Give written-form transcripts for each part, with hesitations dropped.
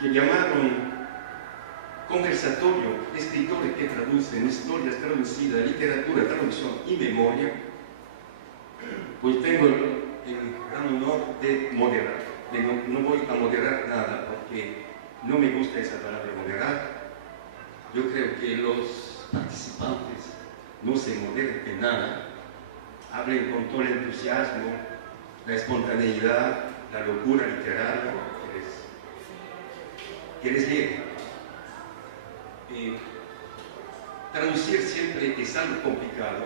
que llamaron conversatorio, escritores que traducen, historias traducidas, literatura, traducción y memoria, pues tengo el gran honor de moderar. No voy a moderar nada porque no me gusta esa palabra moderar. Yo creo que los participantes no se moderen de nada, hablen con todo el entusiasmo, la espontaneidad, la locura literaria que les llega. Traducir siempre es algo complicado,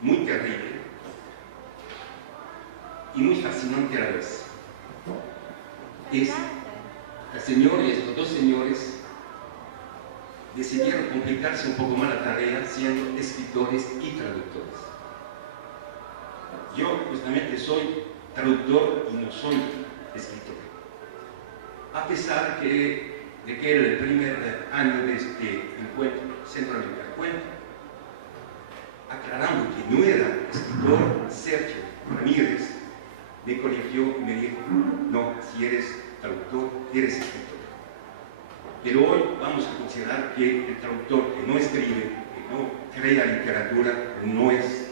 muy terrible y muy fascinante a la vez. Los dos señores decidieron complicarse un poco más la tarea siendo escritores y traductores. Yo justamente soy traductor y no soy escritor. A pesar de que el primer año de este encuentro, Centroamérica Cuento, aclarando que no era escritor, Sergio Ramírez me corrigió y me dijo: no, si eres traductor, eres escritor. Pero hoy vamos a considerar que el traductor que no escribe, que no crea literatura, no es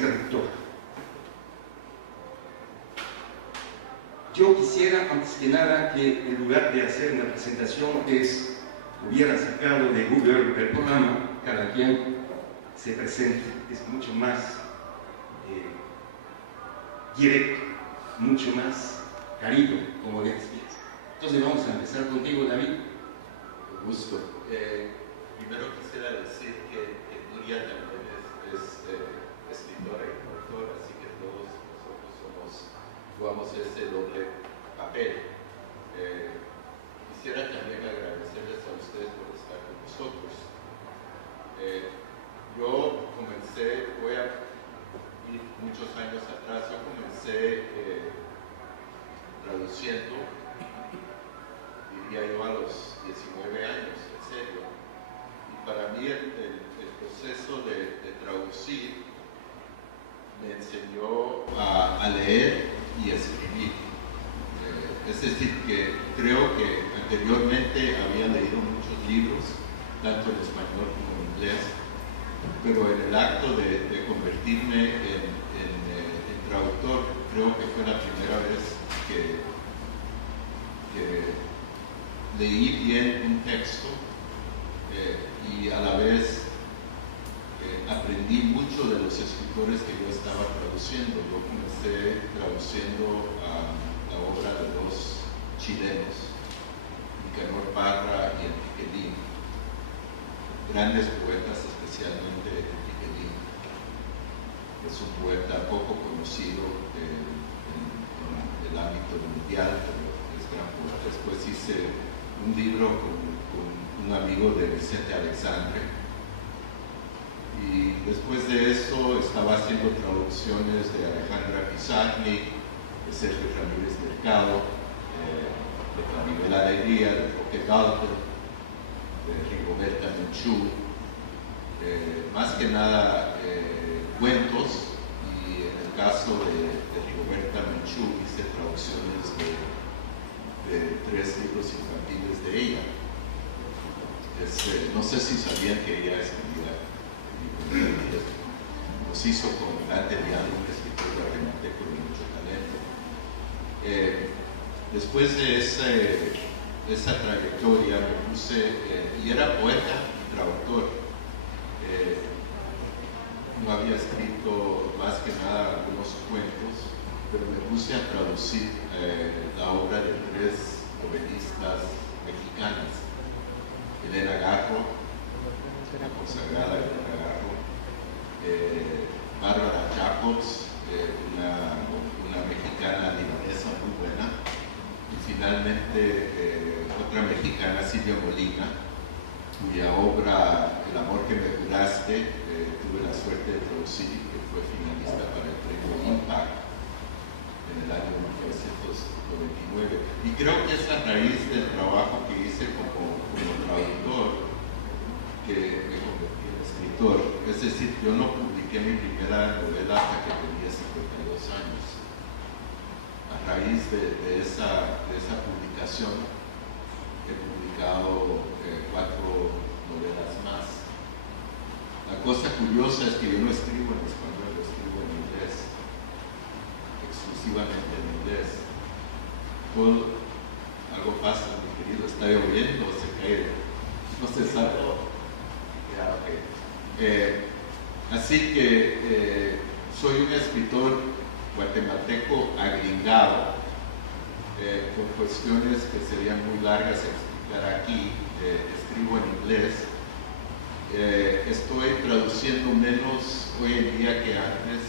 traductor. Yo quisiera, antes que nada, que en lugar de hacer una presentación, hubiera sacado de Google el programa, cada quien se presente, es mucho más directo, mucho más cariño, como decías. Entonces vamos a empezar contigo, David. Con gusto. Primero quisiera decir que Nuria también es escritora y autora, así que todos nosotros jugamos ese doble papel. Quisiera también agradecerles a ustedes por estar con nosotros. Yo comencé, voy a ir muchos años atrás, yo comencé traduciendo, diría yo, a los 19 años, en serio. Y para mí el proceso de traducir me enseñó a leer y escribir. Es decir, que creo que anteriormente había leído muchos libros, tanto en español como en inglés, pero en el acto de convertirme en traductor, creo que fue la primera vez que leí bien un texto y a la vez aprendí mucho de los escritores que yo estaba traduciendo. Yo comencé traduciendo a la obra de dos chilenos, Nicanor Parra y Enrique Lin, grandes poetas, especialmente Enrique Lin. Es un poeta poco conocido en el ámbito mundial, pero es gran poeta. Después hice un libro con un amigo de Vicente Alexandre, y después de eso estaba haciendo traducciones de Alejandra Pizarnik, de Sergio Ramírez Mercado, de Claribel Alegría, de Roque Galton, de Rigoberta Menchú, más que nada cuentos, y en el caso de Rigoberta Menchú hice traducciones de 3 libros infantiles de ella. No sé si sabían que ella escribía libros, los hizo con Dante Liano, un escritor guatemalteco de mucho talento. Después de esa trayectoria me puse, y era poeta y traductor. No había escrito más que nada algunos cuentos, pero me puse a traducir la obra de 3 novelistas mexicanas: Elena Garro, la consagrada Elena Garro, Bárbara Jacobs, una mexicana libanesa muy buena, y finalmente otra mexicana, Silvia Molina, cuya obra El amor que me juraste tuve la suerte de traducir y que fue finalista para el premio Impact en el año 1999. Y creo que es a raíz del trabajo que hice como traductor que me convertí en escritor. Es decir, yo no publiqué mi primera novela hasta que tenía 52 años. raíz de esa publicación he publicado 4 novelas más. La cosa curiosa es que yo no escribo en español, lo escribo en inglés, exclusivamente en inglés. Algo pasa, mi querido, está lloviendo, se cae, no se sabe. Así que soy un escritor guatemalteco agringado, por cuestiones que serían muy largas explicar aquí. Escribo en inglés. Estoy traduciendo menos hoy en día que antes.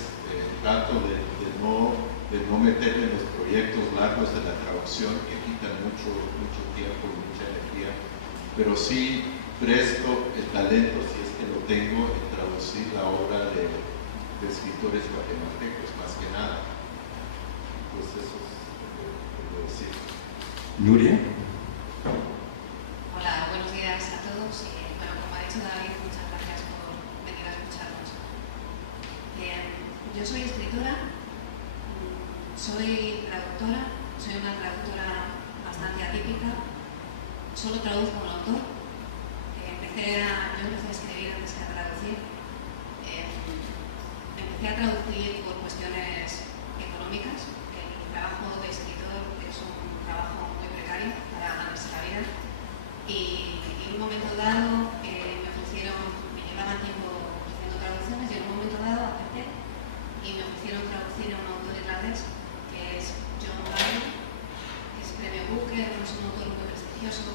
Trato de no meterme en los proyectos largos de la traducción que quitan mucho tiempo y mucha energía, pero sí presto el talento, si es que lo tengo, en traducir la obra de escritores guatemaltecos, más que nada. Pues eso es lo que puedo decir. Nuria. Hola, buenos días a todos. Bueno, como ha dicho David, muchas gracias por venir a escucharnos. Yo soy escritora, soy traductora, soy una traductora bastante atípica, solo traduzco un autor. Yo empecé a escribir antes que a traducir. Empecé a traducir por cuestiones económicas. El trabajo de escritor es un trabajo muy precario para ganarse la vida. Y en un momento dado me llevaban tiempo haciendo traducciones, y en un momento dado acepté y me ofrecieron traducir a un autor irlandés que es John Randy, que es premio Booker, es un autor muy prestigioso,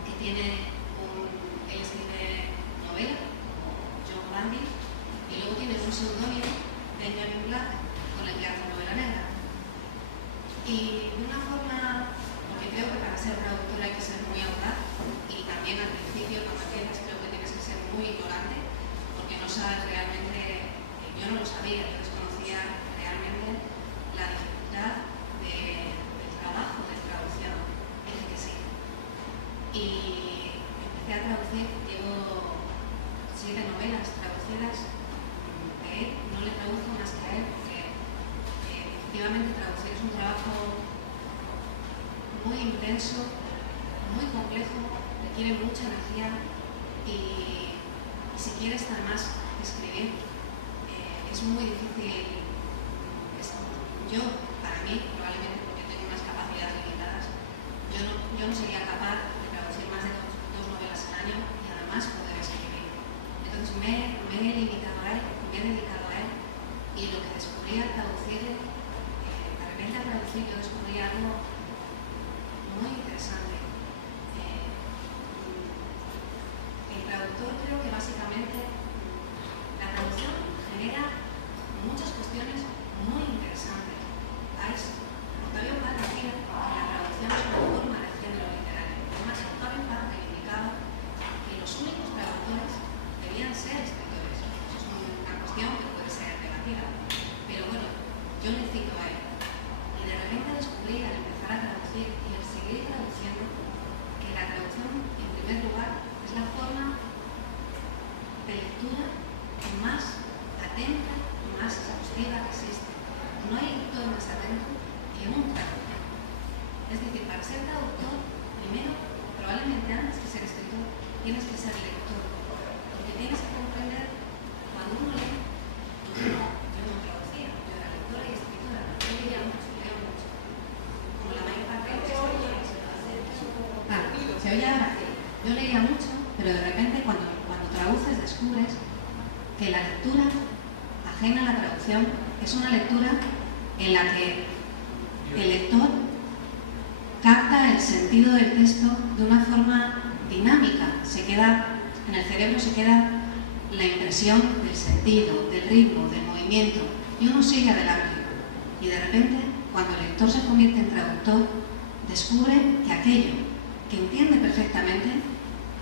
que él escribe novela, como John Randy, y luego tiene un seudónimo, Benjamin Black, con el que hace novela negra. Y de una forma, porque creo que para ser traductora hay que ser muy audaz, y también al principio, cuando empiezas, creo que tienes que ser muy ignorante, porque no sabes realmente, yo no lo sabía, yo desconocía realmente la dificultad del trabajo de traducción, es que sí. Y empecé a traducir, llevo 7 novelas traducidas de él, no le traduzco más que a él, porque efectivamente traducir es un trabajo muy intenso, muy complejo, requiere mucha energía, y si quieres además escribir, es muy difícil. Para mí, probablemente porque tengo unas capacidades limitadas, yo no sería capaz de traducir más de 2 novelas al año y además poder escribir. Entonces me he limitado a él, me he dedicado a él, y lo que descubrí al traducir, de repente al traducir yo descubrí algo muy interesante. El traductor, creo que básicamente la traducción genera muchas cuestiones muy interesantes. Octavio Paz decía que la traducción es una forma de género literario. Además, Octavio Paz reivindicaba que los únicos traductores debían ser escritores. Eso es una cuestión que puede ser relativa, pero bueno, yo le cito a él. Y de repente descubrí, al empezar a traducir y al seguir traduciendo, que la traducción, en primer lugar, es la forma de lectura más atenta y más exhaustiva que existe. No hay lector más atento que un traductor. Es decir, para ser traductor, primero, probablemente antes que ser escritor, tienes que ser lector, porque tienes que comprender cuando uno lee. Yo no traducía, yo era lectora y escritora, yo leía mucho, como la mayor parte de los escritores. Se oye ahora. Yo leía mucho, pero de repente cuando traduces descubres que la lectura ajena a la traducción es una lectura en la que el lector capta el sentido del texto de una forma dinámica. En el cerebro se queda la impresión del sentido, del ritmo, del movimiento, y uno sigue adelante. Y de repente, cuando el lector se convierte en traductor, descubre que aquello que entiende perfectamente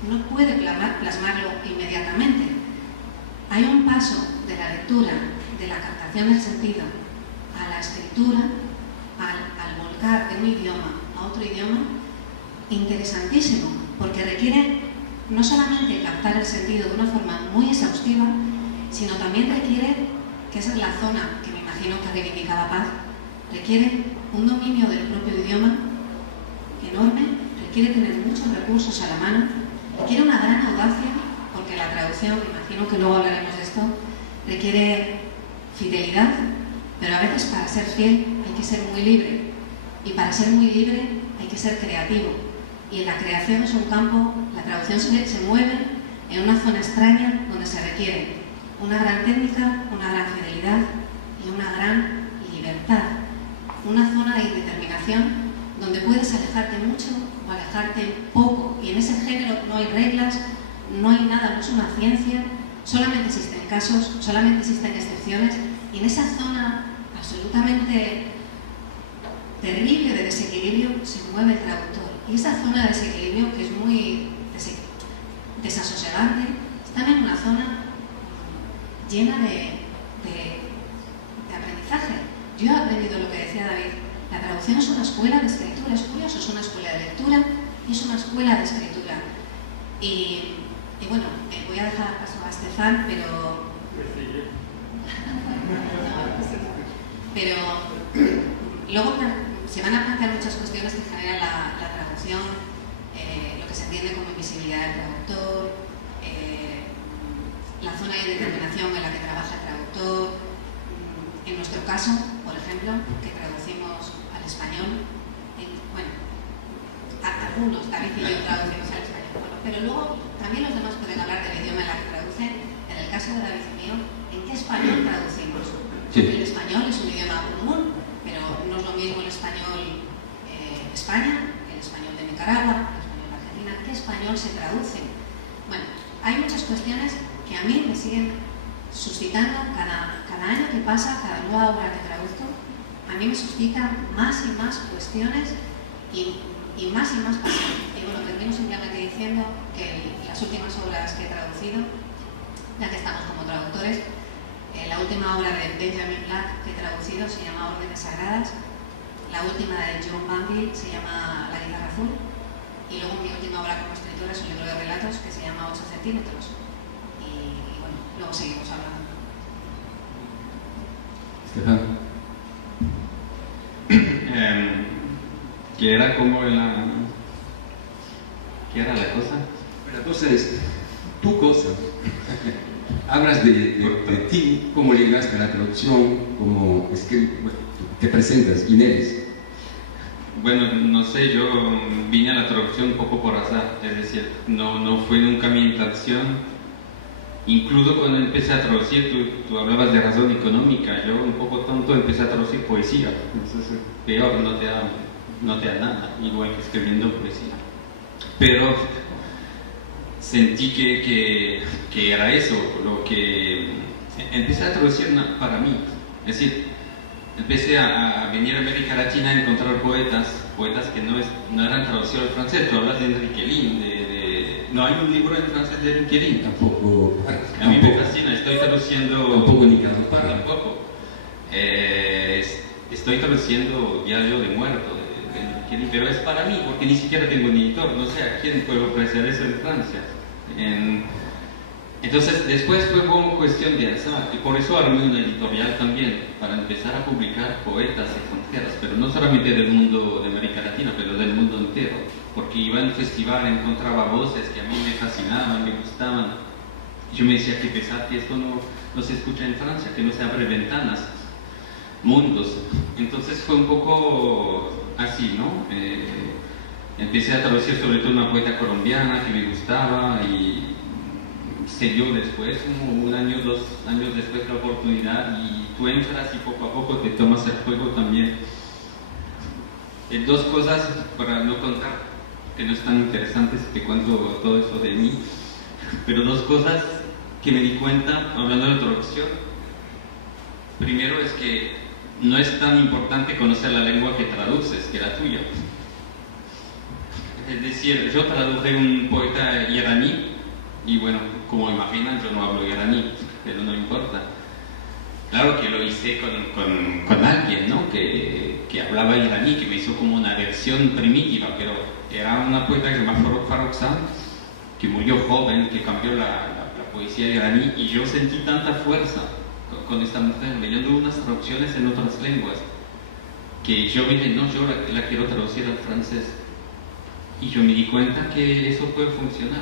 no puede plasmarlo inmediatamente. Hay un paso de la lectura, de la captación del sentido, a la escritura, al volcar de un idioma a otro idioma, interesantísimo, porque requiere no solamente captar el sentido de una forma muy exhaustiva, sino también requiere, que esa es la zona que me imagino que reivindicaba Paz, requiere un dominio del propio idioma enorme, requiere tener muchos recursos a la mano, requiere una gran audacia, porque la traducción, imagino que luego hablaremos de esto, requiere fidelidad, pero a veces para ser fiel hay que ser muy libre, y para ser muy libre hay que ser creativo, y en la creación es un campo, la traducción se mueve en una zona extraña donde se requiere una gran técnica, una gran fidelidad y una gran libertad, una zona de indeterminación donde puedes alejarte mucho o alejarte poco, y en ese género no hay reglas, no hay nada, no es una ciencia, solamente existen casos, solamente existen excepciones, y en esa zona absolutamente terrible de desequilibrio se mueve el traductor. Y esa zona de desequilibrio, que es muy desasosegante, está en una zona llena de aprendizaje. Yo he aprendido lo que decía David. La traducción es una escuela de escritura, es curioso, es una escuela de lectura y es una escuela de escritura. Y bueno, voy a dejar paso a Estefan, pero luego se van a plantear muchas cuestiones que generan la traducción, lo que se entiende como invisibilidad del traductor, la zona de determinación en la que trabaja el traductor. En nuestro caso, por ejemplo, que traducimos al español, algunos, David y yo traducimos al español, pero luego también los demás pueden hablar del idioma en el que traducen. En el caso de David y mío, ¿en qué español traducimos? Sí. El español es un idioma común, pero no es lo mismo el español España, el español de Nicaragua, el español de Argentina. ¿Qué español se traduce? Bueno, hay muchas cuestiones que a mí me siguen suscitando cada año que pasa, cada nueva obra que traduzco, a mí me suscita más y más cuestiones y más pasión. Y bueno, termino simplemente diciendo que las últimas obras que he traducido, ya que estamos como traductores, la última obra de Benjamin Black que he traducido se llama Órdenes Sagradas, la última de John Banville se llama La guitarra azul, y luego mi última obra como escritora es un libro de relatos que se llama 8 centímetros. Y bueno, luego seguimos hablando. Estefan. ¿Qué era como ¿Qué era la cosa? La cosa es, tu cosa. Hablas de ti, cómo llegaste a la traducción, cómo te presentas, Inés. Bueno, no sé, yo vine a la traducción un poco por azar, es decir, no fue nunca mi intención. Incluso cuando empecé a traducir, tú hablabas de razón económica, yo un poco tonto empecé a traducir poesía, entonces peor, no te da nada, igual que escribiendo poesía. Pero sentí que era eso, lo que empecé a traducir para mí, es decir, empecé a venir a América Latina a encontrar poetas que no eran traducidos al francés. Tú hablas de Enrique Lin, no hay un libro en francés de Enrique Lin. Tampoco. A mí me fascina, estoy traduciendo. Tampoco Nicaragua. Tampoco. Estoy traduciendo Diario de Muerto de Enrique Lin, pero es para mí, porque ni siquiera tengo un editor, no sé a quién puedo ofrecer eso en Francia. Entonces, después fue como cuestión de azar, y por eso armé una editorial también, para empezar a publicar poetas extranjeras, pero no solamente del mundo de América Latina, pero del mundo entero, porque iba al festival, encontraba voces que a mí me fascinaban, me gustaban. Yo me decía que pesar que esto no se escucha en Francia, que no se abre ventanas, mundos. Entonces fue un poco así, ¿no? Empecé a traducir sobre todo una poeta colombiana que me gustaba y se dio después, como 1 año, 2 años después la oportunidad, y tú entras y poco a poco te tomas el juego también. Dos cosas para no contar, que no es tan interesantes, te cuento todo eso de mí, pero 2 cosas que me di cuenta hablando de traducción. Primero es que no es tan importante conocer la lengua que traduces que la tuya. Es decir, yo traduje un poeta iraní, y bueno, como imaginan, yo no hablo iraní, pero no importa. Claro que lo hice con alguien, ¿no? que hablaba iraní, que me hizo como una versión primitiva, pero era una poeta que se llama Farrokhzad, que murió joven, que cambió la poesía iraní, y yo sentí tanta fuerza con esta mujer, leyendo unas traducciones en otras lenguas, que yo dije, no, yo la quiero traducir al francés. Y yo me di cuenta que eso puede funcionar.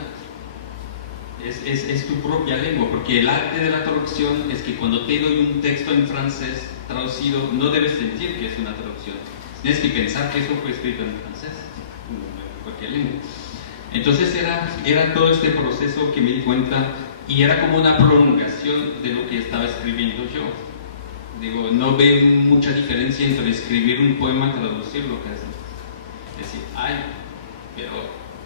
Es tu propia lengua, porque el arte de la traducción es que cuando te doy un texto en francés traducido, no debes sentir que es una traducción. Tienes que pensar que eso fue escrito en francés, en cualquier lengua. Entonces era todo este proceso que me di cuenta, y era como una prolongación de lo que estaba escribiendo yo. Digo, no veo mucha diferencia entre escribir un poema y traducirlo casi. Es decir, pero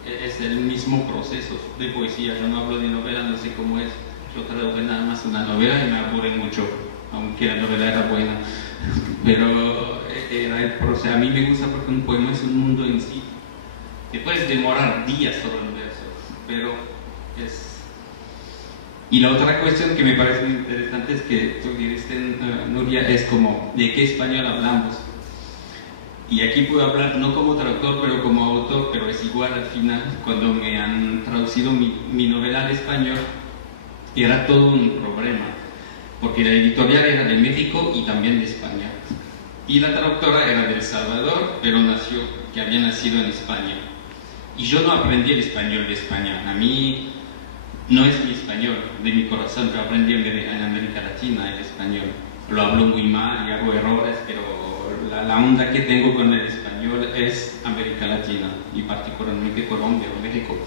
es el mismo proceso de poesía. Yo no hablo de novela, no sé cómo es. Yo traduje nada más una novela y me aburrí mucho, aunque la novela era buena. Pero era el proceso. A mí me gusta porque un poema es un mundo en sí. Te puedes demorar días sobre un verso, pero es... Y la otra cuestión que me parece muy interesante es que tú dijiste, Nuria, es como, ¿de qué español hablamos? Y aquí puedo hablar no como traductor, pero como autor, pero es igual al final. Cuando me han traducido mi novela al español, era todo un problema, porque la editorial era de México y también de España. Y la traductora era de El Salvador, pero que había nacido en España. Y yo no aprendí el español de España. A mí no es mi español, de mi corazón. Yo aprendí en América Latina el español. Lo hablo muy mal y hago errores, pero la onda que tengo con el español es América Latina, y particularmente Colombia o México.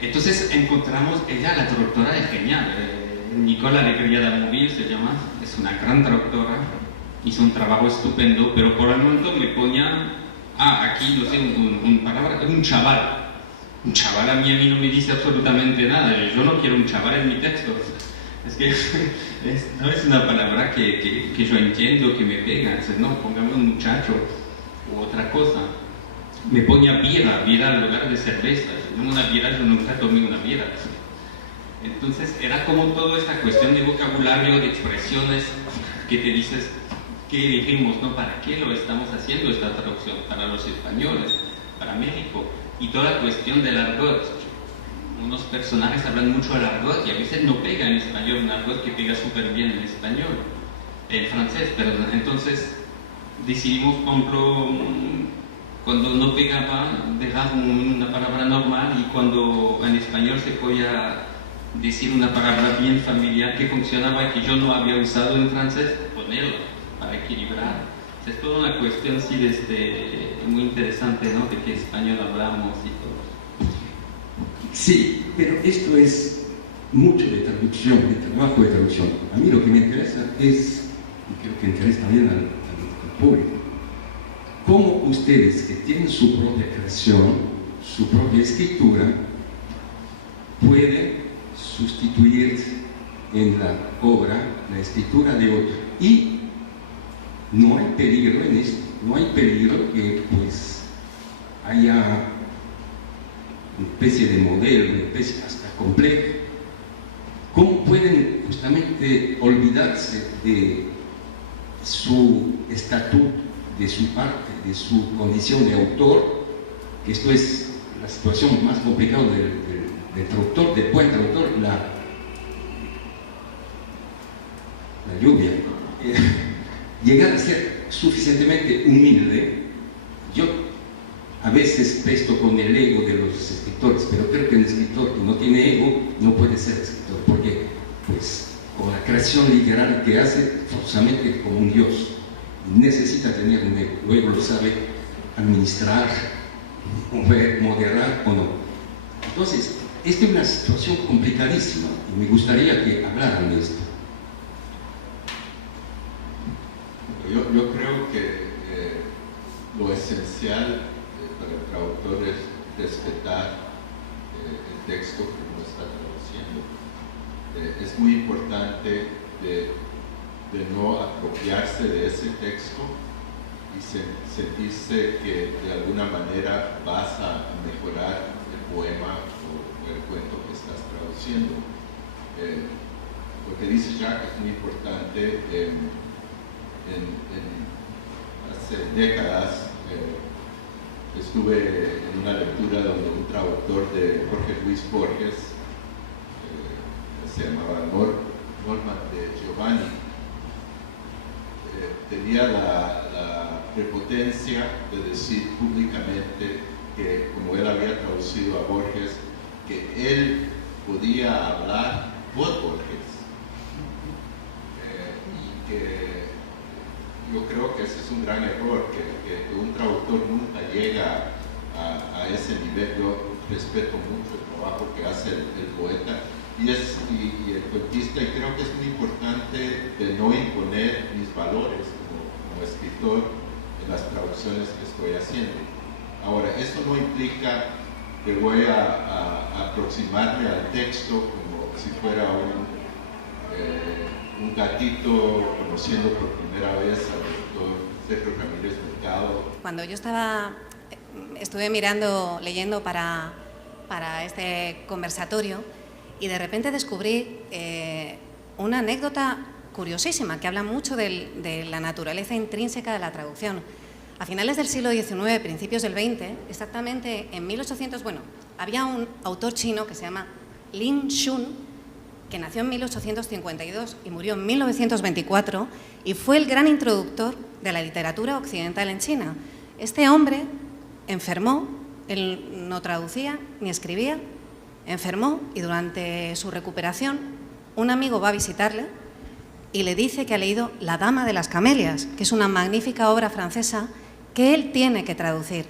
Entonces encontramos, ella, la traductora, es genial. Nicola Alegría de Almovil se llama, es una gran traductora, hizo un trabajo estupendo, pero por el momento me ponía, aquí no sé, un chaval. Un chaval a mí no me dice absolutamente nada. Yo no quiero un chaval en mi texto. Es que no es una palabra que yo entiendo, que me pega. Entonces, no, pongamos un muchacho o otra cosa. Me ponía birra en lugar de cerveza. Yo nunca tomé una birra. Entonces era como toda esta cuestión de vocabulario, de expresiones que te dices, ¿qué elegimos? ¿No? ¿Para qué lo estamos haciendo esta traducción? Para los españoles, para México. Y toda la cuestión del argot. Unos personajes hablan mucho al argot y a veces no pega en español, un argot que pega súper bien en español, en francés, perdón. Entonces decidimos, por ejemplo, cuando no pegaba, dejar una palabra normal, y cuando en español se podía decir una palabra bien familiar que funcionaba y que yo no había usado en francés, ponerlo para equilibrar. Es toda una cuestión sí, muy interesante, ¿no? De qué español hablamos y todo. Sí, pero esto es mucho de traducción, de trabajo de traducción. A mí lo que me interesa es, y creo que interesa también al público, cómo ustedes, que tienen su propia creación, su propia escritura, pueden sustituir en la obra la escritura de otro. Y no hay peligro en esto, no hay peligro que pues haya una especie de modelo, una especie hasta compleja. ¿Cómo pueden justamente olvidarse de su estatuto, de su parte, de su condición de autor? Esto es la situación más complicada del traductor, del buen traductor, la lluvia. Llegar a ser suficientemente humilde. Yo a veces pesto con el ego de los escritores, pero creo que un escritor que no tiene ego no puede ser escritor, porque pues con la creación literaria que hace, forzosamente como un dios, necesita tener un ego. Luego lo sabe administrar, moderar o no. Entonces, esta es una situación complicadísima y me gustaría que hablaran de esto. Yo creo que lo esencial para el traductor es respetar el texto que uno está traduciendo. Es muy importante de no apropiarse de ese texto y sentirse que de alguna manera vas a mejorar el poema o el cuento que estás traduciendo. Lo que dice Jacques es muy importante. Hace décadas estuve en una lectura donde un traductor de Jorge Luis Borges, se llamaba Norma de Giovanni, tenía la la prepotencia de decir públicamente que, como él había traducido a Borges, que él podía hablar por Borges. Y que yo creo que ese es un gran error, que un traductor nunca llega a ese nivel. Yo respeto mucho el trabajo que hace el poeta y el cuentista, y creo que es muy importante de no imponer mis valores como escritor en las traducciones que estoy haciendo. Ahora, eso no implica que voy a aproximarme al texto como si fuera un gatito conociendo por primera vez al doctor Sergio Ramírez Mercado. Cuando yo estuve leyendo para este conversatorio, y de repente descubrí una anécdota curiosísima que habla mucho de la naturaleza intrínseca de la traducción. A finales del siglo XIX, principios del XX, exactamente en 1800, había un autor chino que se llama Lin Xun, que nació en 1852 y murió en 1924, y fue el gran introductor de la literatura occidental en China. Este hombre enfermó, él no traducía ni escribía, enfermó, y durante su recuperación un amigo va a visitarle y le dice que ha leído La Dama de las Camelias, que es una magnífica obra francesa que él tiene que traducir.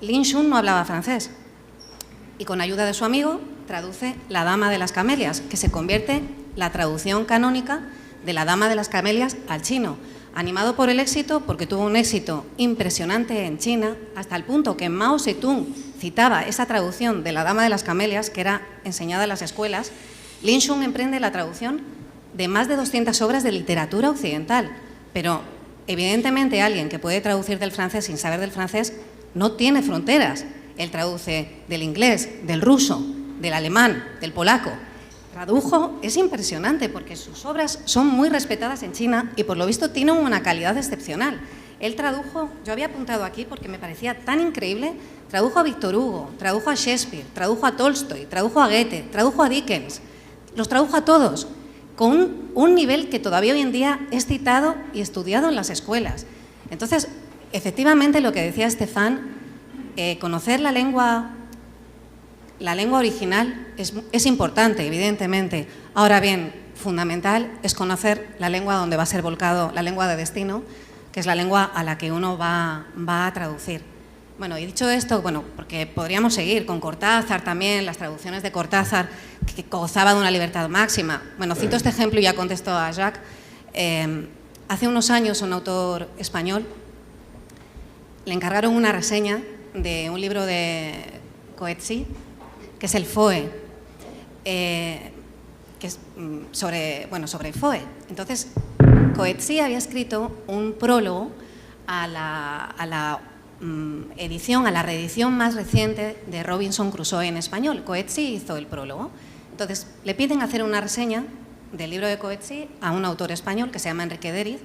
Lin Xun no hablaba francés y con ayuda de su amigo traduce La Dama de las Camelias, que se convierte en la traducción canónica de La Dama de las Camelias al chino, animado por el éxito, porque tuvo un éxito impresionante en China, hasta el punto que Mao Zedong citaba esa traducción de La Dama de las Camelias, que era enseñada en las escuelas. Lin Xun emprende la traducción de más de 200 obras de literatura occidental, pero evidentemente alguien que puede traducir del francés sin saber del francés no tiene fronteras. Él traduce del inglés, del ruso, del alemán, del polaco. Tradujo, es impresionante porque sus obras son muy respetadas en China y por lo visto tienen una calidad excepcional. Él tradujo, yo había apuntado aquí porque me parecía tan increíble, tradujo a Víctor Hugo, tradujo a Shakespeare, tradujo a Tolstoy, tradujo a Goethe, tradujo a Dickens, los tradujo a todos, con un nivel que todavía hoy en día es citado y estudiado en las escuelas. Entonces, efectivamente, lo que decía Estefan, conocer la lengua original es importante, evidentemente. Ahora bien, fundamental es conocer la lengua donde va a ser volcado, la lengua de destino, que es la lengua a la que uno va a traducir. Bueno, y dicho esto, porque podríamos seguir con Cortázar también, las traducciones de Cortázar, que gozaba de una libertad máxima. Cito este ejemplo y ya contesto a Jacques. Hace unos años un autor español le encargaron una reseña de un libro de Coetzee, que es el Foe, que es sobre el Foe. Entonces, Coetzee había escrito un prólogo a la reedición más reciente de Robinson Crusoe en español. Coetzee hizo el prólogo. Entonces, le piden hacer una reseña del libro de Coetzee a un autor español que se llama Enrique Deriz.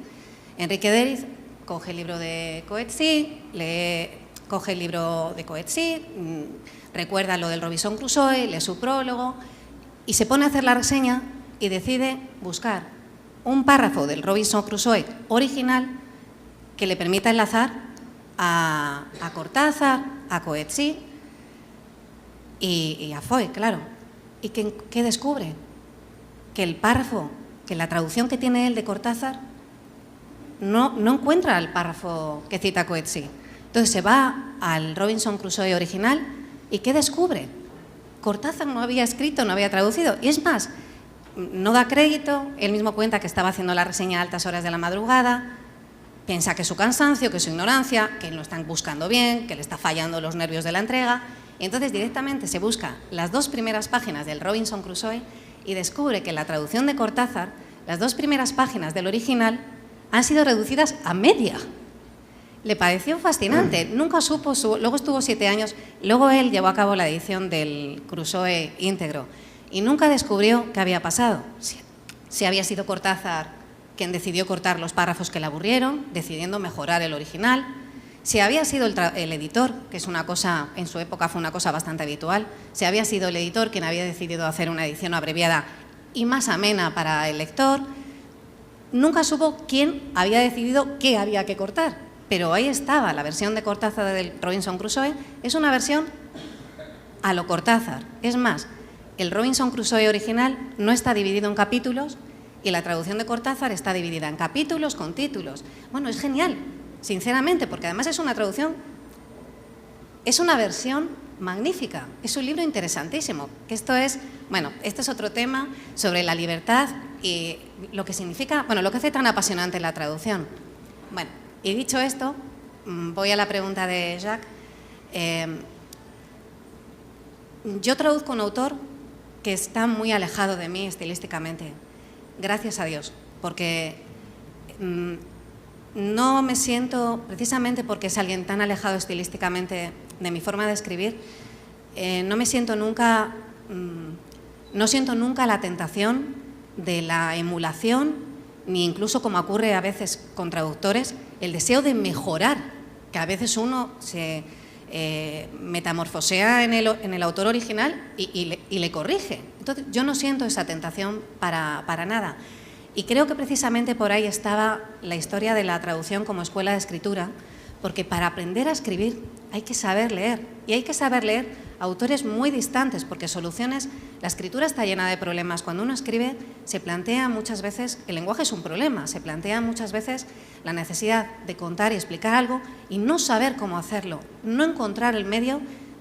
Enrique Deriz coge el libro de Coetzee, coge el libro de Coetzee, recuerda lo del Robinson Crusoe, lee su prólogo y se pone a hacer la reseña y decide buscar un párrafo del Robinson Crusoe original que le permita enlazar a Cortázar, a Coetzee y a Foe, claro. ¿Y qué descubre? Que el párrafo, que la traducción que tiene él de Cortázar no encuentra el párrafo que cita Coetzee. Entonces se va al Robinson Crusoe original y ¿qué descubre? Cortázar no había escrito, no había traducido. Y es más, no da crédito, él mismo cuenta que estaba haciendo la reseña a altas horas de la madrugada, piensa que es su cansancio, que es su ignorancia, que lo están buscando bien, que le está fallando los nervios de la entrega. Y entonces directamente se busca las 2 primeras páginas del Robinson Crusoe y descubre que en la traducción de Cortázar, las 2 primeras páginas del original han sido reducidas a media. Le pareció fascinante, nunca supo, luego estuvo 7 años, luego él llevó a cabo la edición del Crusoe íntegro y nunca descubrió qué había pasado. Si había sido Cortázar quien decidió cortar los párrafos que le aburrieron, decidiendo mejorar el original, si había sido el editor, que es una cosa, en su época fue una cosa bastante habitual, si había sido el editor quien había decidido hacer una edición abreviada y más amena para el lector. nunca supo quién había decidido qué había que cortar, pero ahí estaba, la versión de Cortázar del Robinson Crusoe es una versión a lo Cortázar. Es más, el Robinson Crusoe original no está dividido en capítulos y la traducción de Cortázar está dividida en capítulos con títulos. Bueno, es genial, sinceramente, porque además es una traducción, es una versión magnífica, es un libro interesantísimo. Que esto es, bueno, este es otro tema sobre la libertad y lo que significa, bueno, lo que hace tan apasionante la traducción. Bueno, y dicho esto, voy a la pregunta de Jacques. Yo traduzco un autor que está muy alejado de mí estilísticamente, gracias a Dios, porque no me siento, precisamente porque es alguien tan alejado estilísticamente de mi forma de escribir, no me siento nunca, no siento nunca la tentación de la emulación, ni incluso, como ocurre a veces con traductores, el deseo de mejorar, que a veces uno se metamorfosea en el autor original y le corrige. Entonces, yo no siento esa tentación para nada. Y creo que precisamente por ahí estaba la historia de la traducción como escuela de escritura, porque para aprender a escribir hay que saber leer, y hay que saber leer autores muy distantes, porque soluciones, la escritura está llena de problemas. Cuando uno escribe, se plantea muchas veces, el lenguaje es un problema, se plantea muchas veces la necesidad de contar y explicar algo y no saber cómo hacerlo, no encontrar el medio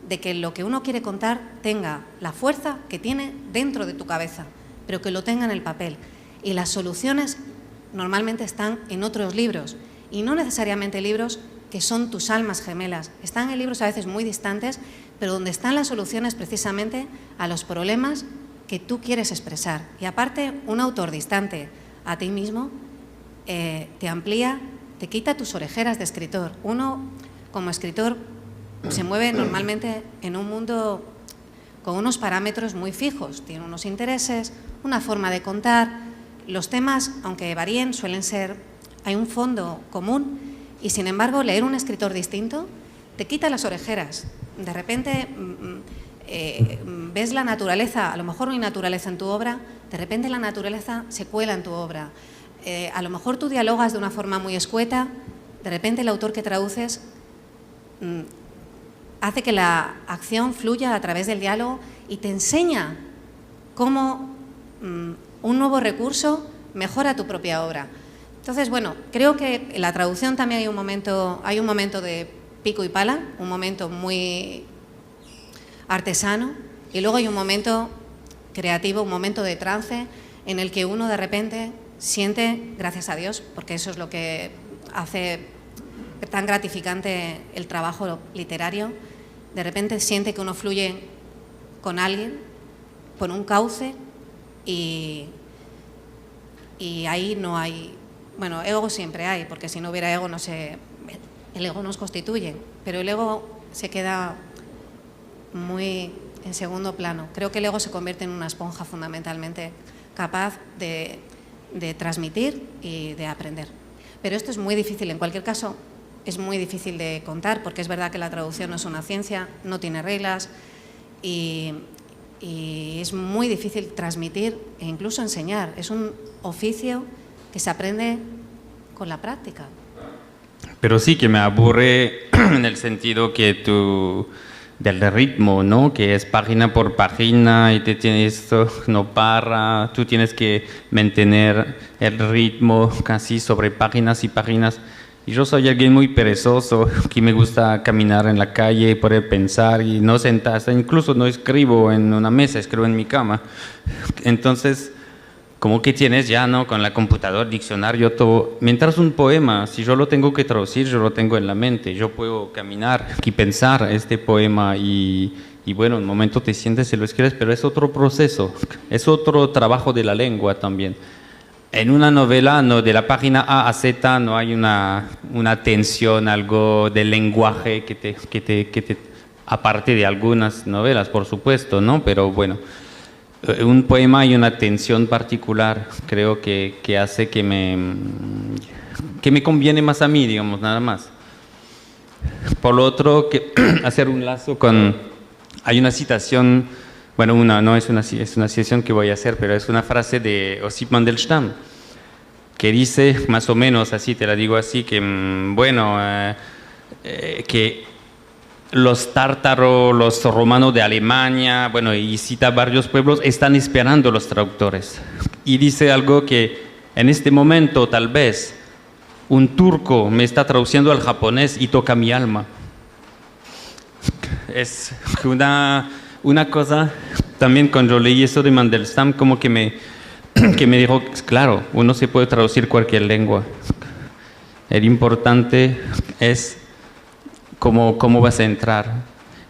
de que lo que uno quiere contar tenga la fuerza que tiene dentro de tu cabeza, pero que lo tenga en el papel. Y las soluciones normalmente están en otros libros, y no necesariamente libros que son tus almas gemelas. Están en libros a veces muy distantes, pero donde están las soluciones precisamente a los problemas que tú quieres expresar. Y aparte, un autor distante a ti mismo te amplía, te quita tus orejeras de escritor. Uno, como escritor, se mueve normalmente en un mundo con unos parámetros muy fijos. Tiene unos intereses, una forma de contar. Los temas, aunque varíen, suelen ser, hay un fondo común, y sin embargo, leer un escritor distinto te quita las orejeras. De repente ves la naturaleza, a lo mejor no hay naturaleza en tu obra, de repente la naturaleza se cuela en tu obra. A lo mejor tú dialogas de una forma muy escueta, de repente el autor que traduces hace que la acción fluya a través del diálogo y te enseña cómo un nuevo recurso mejora tu propia obra. Entonces, bueno, creo que en la traducción también hay un momento de pico y pala, un momento muy artesano, y luego hay un momento creativo, un momento de trance en el que uno de repente siente, gracias a Dios, porque eso es lo que hace tan gratificante el trabajo literario, de repente siente que uno fluye con alguien, por un cauce, y ahí no hay... Bueno, ego siempre hay, porque si no hubiera ego, el ego nos constituye, pero el ego se queda muy en segundo plano. Creo que el ego se convierte en una esponja fundamentalmente capaz de transmitir y de aprender. Pero esto es muy difícil, en cualquier caso, es muy difícil de contar, porque es verdad que la traducción no es una ciencia, no tiene reglas y es muy difícil transmitir e incluso enseñar. Es un oficio que se aprende con la práctica. Pero sí que me aburre en el sentido que del ritmo, ¿no? Que es página por página y esto no para, tú tienes que mantener el ritmo casi sobre páginas y páginas. Y yo soy alguien muy perezoso, que me gusta caminar en la calle, poder pensar y no sentarse, incluso no escribo en una mesa, escribo en mi cama. Entonces, como que tienes ya, ¿no? Con la computadora, diccionario, todo. Mientras un poema, si yo lo tengo que traducir, yo lo tengo en la mente. Yo puedo caminar y pensar este poema y bueno, en un momento te sientes y lo escribes, pero es otro proceso, es otro trabajo de la lengua también. En una novela, no, de la página A a Z no hay una tensión, algo del lenguaje que te aparte de algunas novelas, por supuesto, ¿no? Pero bueno, un poema hay una tensión particular, creo que hace que me conviene más a mí, digamos, nada más. Por lo otro, hacer un lazo con... Hay una citación, bueno, es una citación que voy a hacer, pero es una frase de Osip Mandelstam, que dice más o menos así, te la digo así, que bueno, que los tártaros, los romanos de Alemania, bueno, y cita varios pueblos, están esperando los traductores. Y dice algo que en este momento tal vez un turco me está traduciendo al japonés y toca mi alma. Es una cosa, también cuando leí eso de Mandelstam, como que me dijo, claro, uno se puede traducir cualquier lengua. El importante es cómo vas a entrar.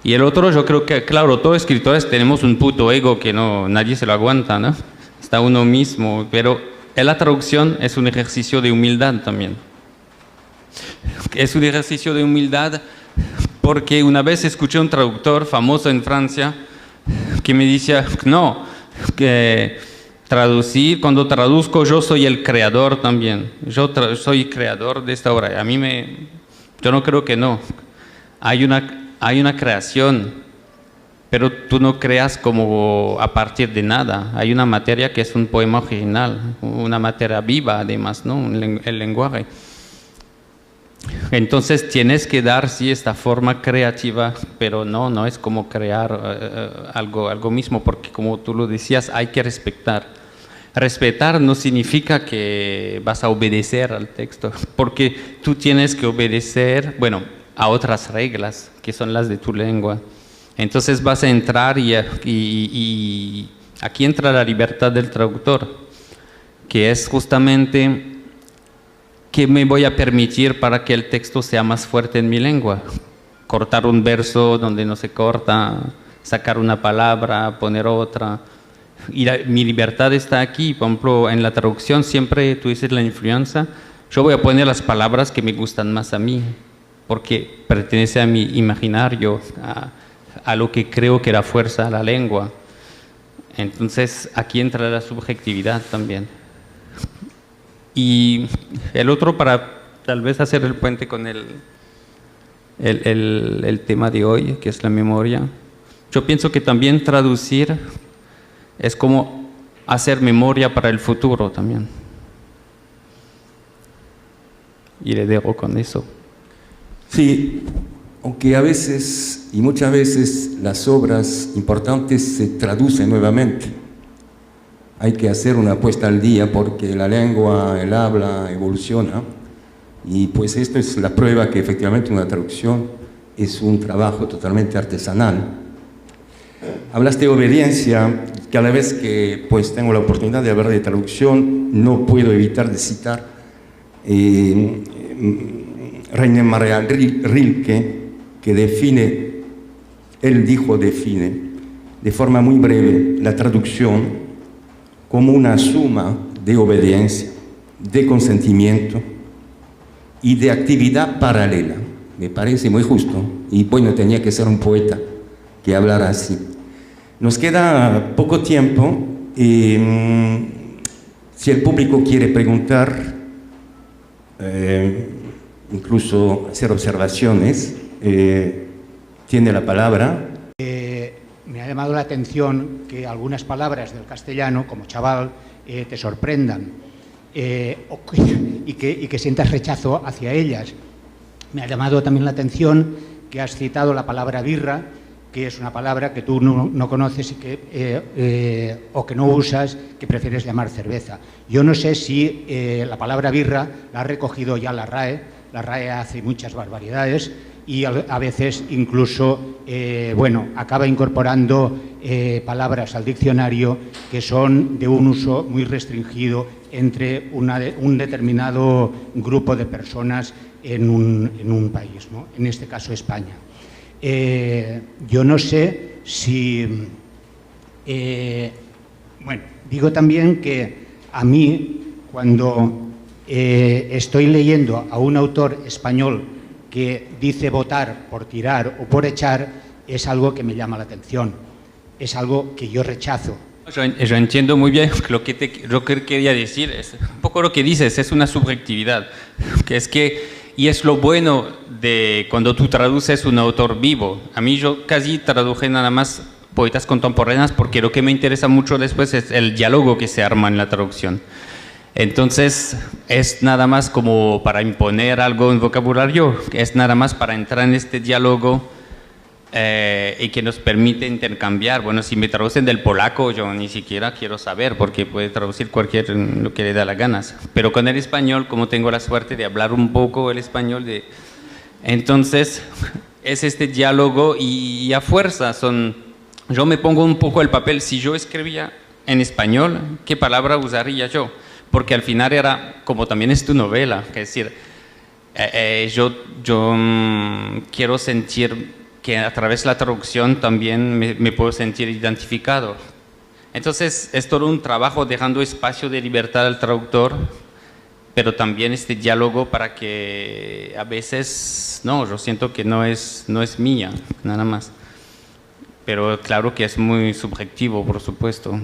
Y el otro, yo creo que, claro, todos escritores tenemos un puto ego que nadie se lo aguanta, ¿no? Está uno mismo, pero la traducción es un ejercicio de humildad también. Es un ejercicio de humildad porque una vez escuché a un traductor famoso en Francia que me decía, no, que traducir, cuando traduzco yo soy el creador también. Yo soy creador de esta obra. Yo no creo que no. Hay una creación, pero tú no creas como a partir de nada. Hay una materia que es un poema original, una materia viva además, ¿no? El lenguaje. Entonces tienes que dar, sí, esta forma creativa, pero no es como crear algo mismo, porque como tú lo decías, hay que respetar. Respetar no significa que vas a obedecer al texto, porque tú tienes que obedecer, bueno, a otras reglas, que son las de tu lengua. Entonces vas a entrar y aquí entra la libertad del traductor, que es justamente ¿qué me voy a permitir para que el texto sea más fuerte en mi lengua? Cortar un verso donde no se corta, sacar una palabra, poner otra. Y mi libertad está aquí. Por ejemplo, en la traducción siempre tú dices la influencia. Yo voy a poner las palabras que me gustan más a mí, porque pertenece a mi imaginario, a lo que creo que da fuerza a la lengua. Entonces aquí entra la subjetividad también. Y el otro, para tal vez hacer el puente con el tema de hoy, que es la memoria, yo pienso que también traducir es como hacer memoria para el futuro también. Y le dejo con eso. Sí, aunque a veces, y muchas veces, las obras importantes se traducen nuevamente. Hay que hacer una puesta al día porque la lengua, el habla evoluciona, y pues esto es la prueba que efectivamente una traducción es un trabajo totalmente artesanal. Hablaste de obediencia, que a la vez que pues tengo la oportunidad de hablar de traducción, no puedo evitar de citar Rainer Maria Rilke, que define de forma muy breve la traducción como una suma de obediencia, de consentimiento y de actividad paralela. Me parece muy justo, y bueno, tenía que ser un poeta que hablara así. Nos queda poco tiempo, si el público quiere preguntar, incluso hacer observaciones, tiene la palabra. Me ha llamado la atención que algunas palabras del castellano, como chaval, te sorprendan y que sientas rechazo hacia ellas. Me ha llamado también la atención que has citado la palabra birra, que es una palabra que tú no conoces y o que no usas, que prefieres llamar cerveza. Yo no sé si la palabra birra la ha recogido ya la RAE. La RAE hace muchas barbaridades y a veces incluso acaba incorporando palabras al diccionario que son de un uso muy restringido entre un determinado grupo de personas en un país, ¿no? En este caso España. Yo no sé si... digo también que a mí, cuando estoy leyendo a un autor español que dice votar por tirar o por echar, es algo que me llama la atención, es algo que yo rechazo. Yo entiendo muy bien lo que quería decir, es un poco lo que dices, es una subjetividad, y es lo bueno de cuando tú traduces un autor vivo. A mí yo casi traduje nada más poetas contemporáneas porque lo que me interesa mucho después es el diálogo que se arma en la traducción. Entonces, es nada más como para imponer algo en vocabulario, es nada más para entrar en este diálogo y que nos permite intercambiar. Bueno, si me traducen del polaco, yo ni siquiera quiero saber, porque puede traducir cualquier lo que le da las ganas. Pero con el español, como tengo la suerte de hablar un poco el español, entonces es este diálogo y a fuerza yo me pongo un poco el papel. Si yo escribía en español, ¿qué palabra usaría yo? Porque al final era, como también es tu novela, es decir, yo quiero sentir que a través de la traducción también me puedo sentir identificado. Entonces es todo un trabajo dejando espacio de libertad al traductor, pero también este diálogo para que a veces, no, yo siento que no es mía, nada más. Pero claro que es muy subjetivo, por supuesto.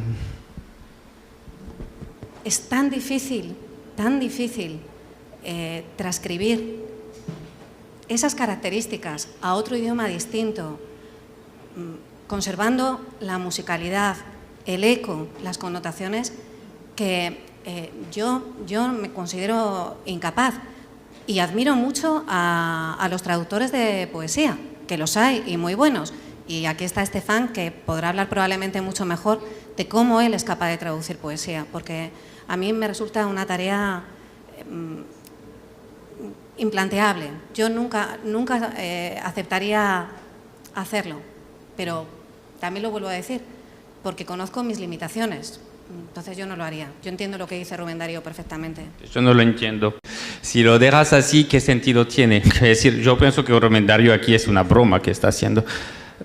Es tan difícil transcribir esas características a otro idioma distinto, conservando la musicalidad, el eco, las connotaciones, que yo me considero incapaz. Y admiro mucho a los traductores de poesía, que los hay y muy buenos. Y aquí está Estefan, que podrá hablar probablemente mucho mejor de cómo él es capaz de traducir poesía, porque a mí me resulta una tarea implanteable. Yo nunca aceptaría hacerlo, pero también lo vuelvo a decir, porque conozco mis limitaciones. Entonces yo no lo haría. Yo entiendo lo que dice Rubén Darío perfectamente. Yo no lo entiendo. Si lo dejas así, ¿qué sentido tiene? Es decir, yo pienso que Rubén Darío aquí es una broma que está haciendo,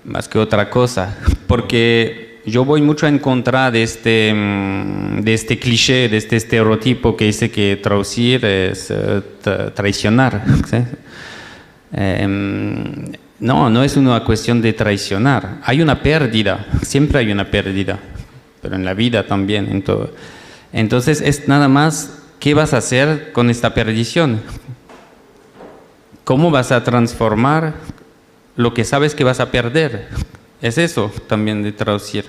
más que otra cosa, porque yo voy mucho en contra de este cliché, de este estereotipo que dice que traducir es traicionar. ¿Sí? No es una cuestión de traicionar. Hay una pérdida, siempre hay una pérdida, pero en la vida también, en todo. Entonces es nada más, ¿qué vas a hacer con esta perdición? ¿Cómo vas a transformar lo que sabes que vas a perder? Es eso también de traducir.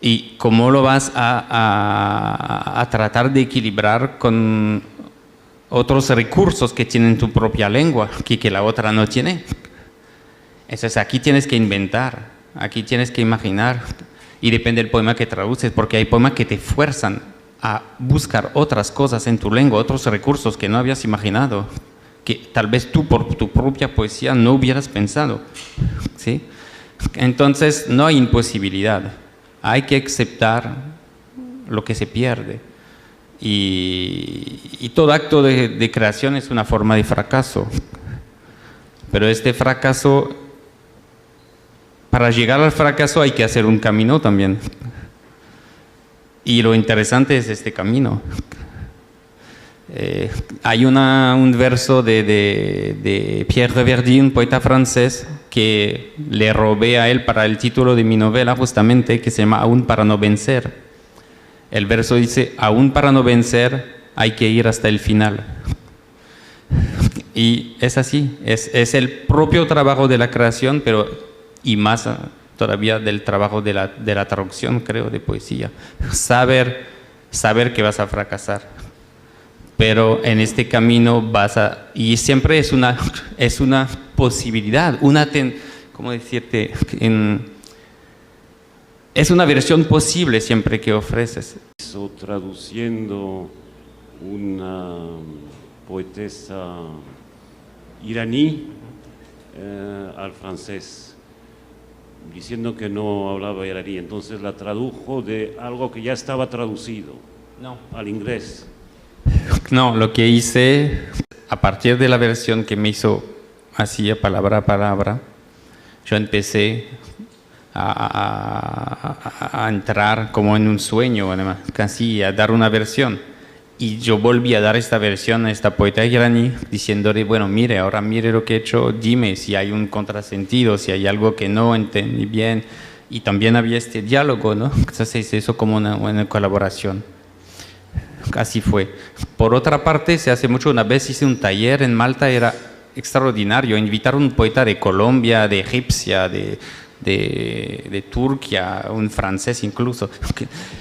¿Y cómo lo vas a tratar de equilibrar con otros recursos que tienen tu propia lengua, que la otra no tiene? Entonces aquí tienes que inventar, aquí tienes que imaginar, y depende del poema que traduces, porque hay poemas que te fuerzan a buscar otras cosas en tu lengua, otros recursos que no habías imaginado, que tal vez tú por tu propia poesía no hubieras pensado, ¿sí? Entonces no hay imposibilidad, hay que aceptar lo que se pierde, y todo acto de creación es una forma de fracaso, pero este fracaso, para llegar al fracaso hay que hacer un camino también, y lo interesante es este camino. Hay un verso de Pierre Reverdin, poeta francés, que le robé a él para el título de mi novela, justamente, que se llama Aún para no vencer. El verso dice: aún para no vencer hay que ir hasta el final. Y es así, es el propio trabajo de la creación, pero y más todavía del trabajo de la traducción, creo, de poesía. Saber que vas a fracasar, pero en este camino y siempre es una posibilidad, ¿cómo decirte? Es una versión posible siempre que ofreces. Traduciendo una poetesa iraní al francés, diciendo que no hablaba iraní, entonces la tradujo de algo que ya estaba traducido al inglés. No, lo que hice, a partir de la versión que me hizo así, palabra a palabra, yo empecé a entrar como en un sueño, además, casi a dar una versión. Y yo volví a dar esta versión a esta poeta iraní, diciéndole: bueno, ahora mire lo que he hecho, dime si hay un contrasentido, si hay algo que no entendí bien. Y también había este diálogo, ¿no? Entonces se hizo como una colaboración. Así fue. Por otra parte, se hace mucho, una vez hice un taller en Malta, era extraordinario, invitar a un poeta de Colombia, de Egipcia, de Turquía, un francés incluso,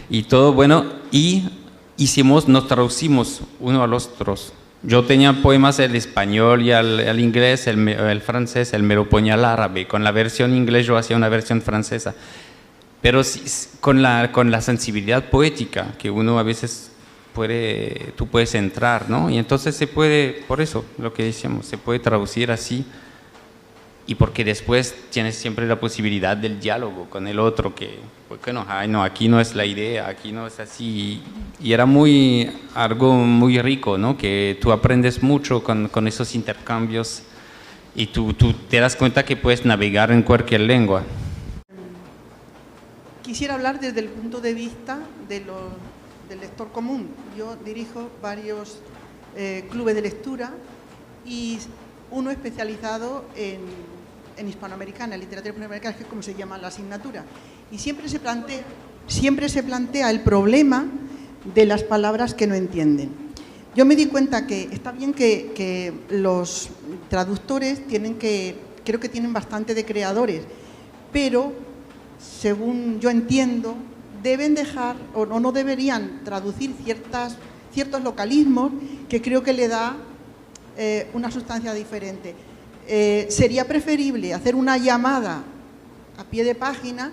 y todo bueno, y nos traducimos uno a los otros. Yo tenía poemas al español y al inglés, el francés, él me lo ponía al árabe. Con la versión inglés yo hacía una versión francesa. Pero con la sensibilidad poética que uno a veces tú puedes entrar, ¿no? Y entonces se puede, por eso lo que decíamos, se puede traducir así. Y porque después tienes siempre la posibilidad del diálogo con el otro, que, porque no, ay, no, aquí no es la idea, aquí no es así. Y era algo muy rico, ¿no? Que tú aprendes mucho con esos intercambios y tú te das cuenta que puedes navegar en cualquier lengua. Quisiera hablar desde el punto de vista del lector común. Yo dirijo varios clubes de lectura y uno especializado en hispanoamericana, literatura hispanoamericana, que es como se llama la asignatura. Y siempre se plantea el problema de las palabras que no entienden. Yo me di cuenta que está bien que los traductores creo que tienen bastante de creadores, pero según yo entiendo, deben dejar o no deberían traducir ciertos localismos que creo que le da una sustancia diferente. Sería preferible hacer una llamada a pie de página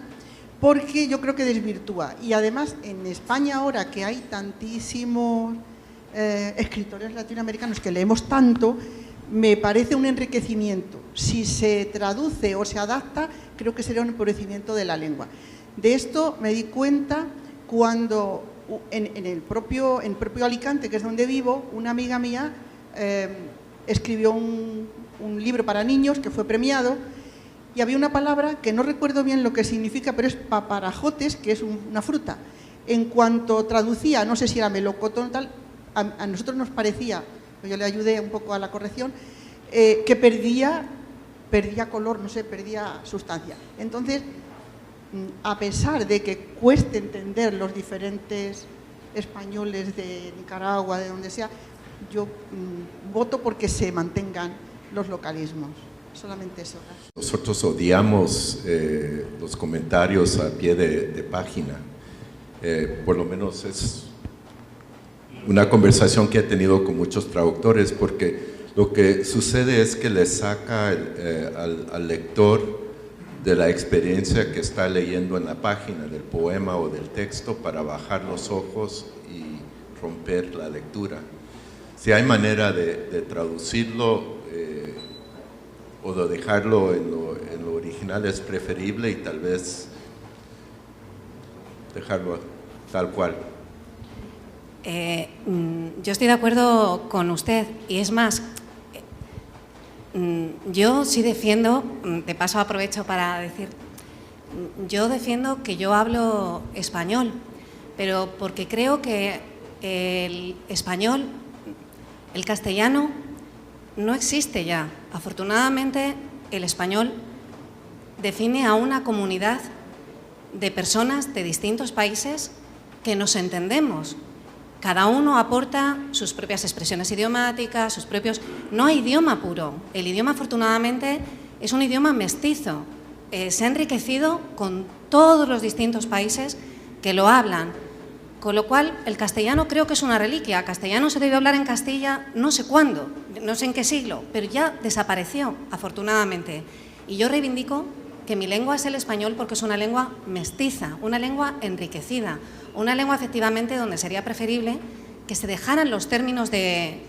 porque yo creo que desvirtúa. Y además en España ahora que hay tantísimos escritores latinoamericanos que leemos tanto, me parece un enriquecimiento. Si se traduce o se adapta, creo que sería un empobrecimiento de la lengua. De esto me di cuenta cuando en el propio Alicante, que es donde vivo, una amiga mía escribió un libro para niños que fue premiado y había una palabra que no recuerdo bien lo que significa, pero es paparajotes, que es una fruta. En cuanto traducía, no sé si era melocotón o tal, a nosotros nos parecía, yo le ayudé un poco a la corrección, que perdía color, no sé, perdía sustancia. Entonces, a pesar de que cueste entender los diferentes españoles de Nicaragua, de donde sea, yo voto porque se mantengan los localismos. Solamente eso. Nosotros odiamos los comentarios a pie de página. Por lo menos es una conversación que he tenido con muchos traductores, porque lo que sucede es que le saca al lector de la experiencia que está leyendo en la página del poema o del texto para bajar los ojos y romper la lectura. Si hay manera de traducirlo o de dejarlo en lo original es preferible, y tal vez dejarlo tal cual. Yo estoy de acuerdo con usted, y es más, yo sí defiendo, de paso aprovecho para decir, yo defiendo que yo hablo español, pero porque creo que el español, el castellano, no existe ya. Afortunadamente, el español define a una comunidad de personas de distintos países que nos entendemos. Cada uno aporta sus propias expresiones idiomáticas, sus propios... No hay idioma puro. El idioma, afortunadamente, es un idioma mestizo. Se ha enriquecido con todos los distintos países que lo hablan. Con lo cual, el castellano creo que es una reliquia. Castellano se debe hablar en Castilla no sé cuándo, no sé en qué siglo, pero ya desapareció, afortunadamente. Y yo reivindico que mi lengua es el español porque es una lengua mestiza, una lengua enriquecida, una lengua efectivamente donde sería preferible que se dejaran los términos de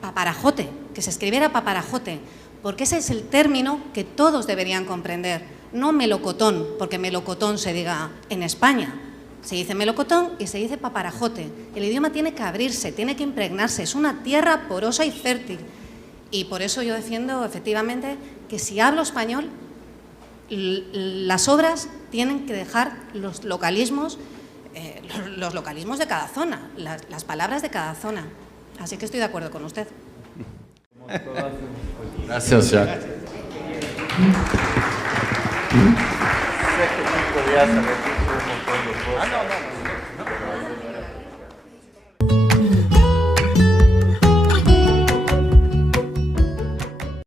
paparajote, que se escribiera paparajote, porque ese es el término que todos deberían comprender, no melocotón, porque melocotón se diga en España. Se dice melocotón y se dice paparajote. El idioma tiene que abrirse, tiene que impregnarse, es una tierra porosa y fértil. Y por eso yo defiendo efectivamente que si hablo español, las obras tienen que dejar los localismos de cada zona, las palabras de cada zona. Así que estoy de acuerdo con usted. Gracias, Jack. Sé que tú podías haber dicho un montón de cosas.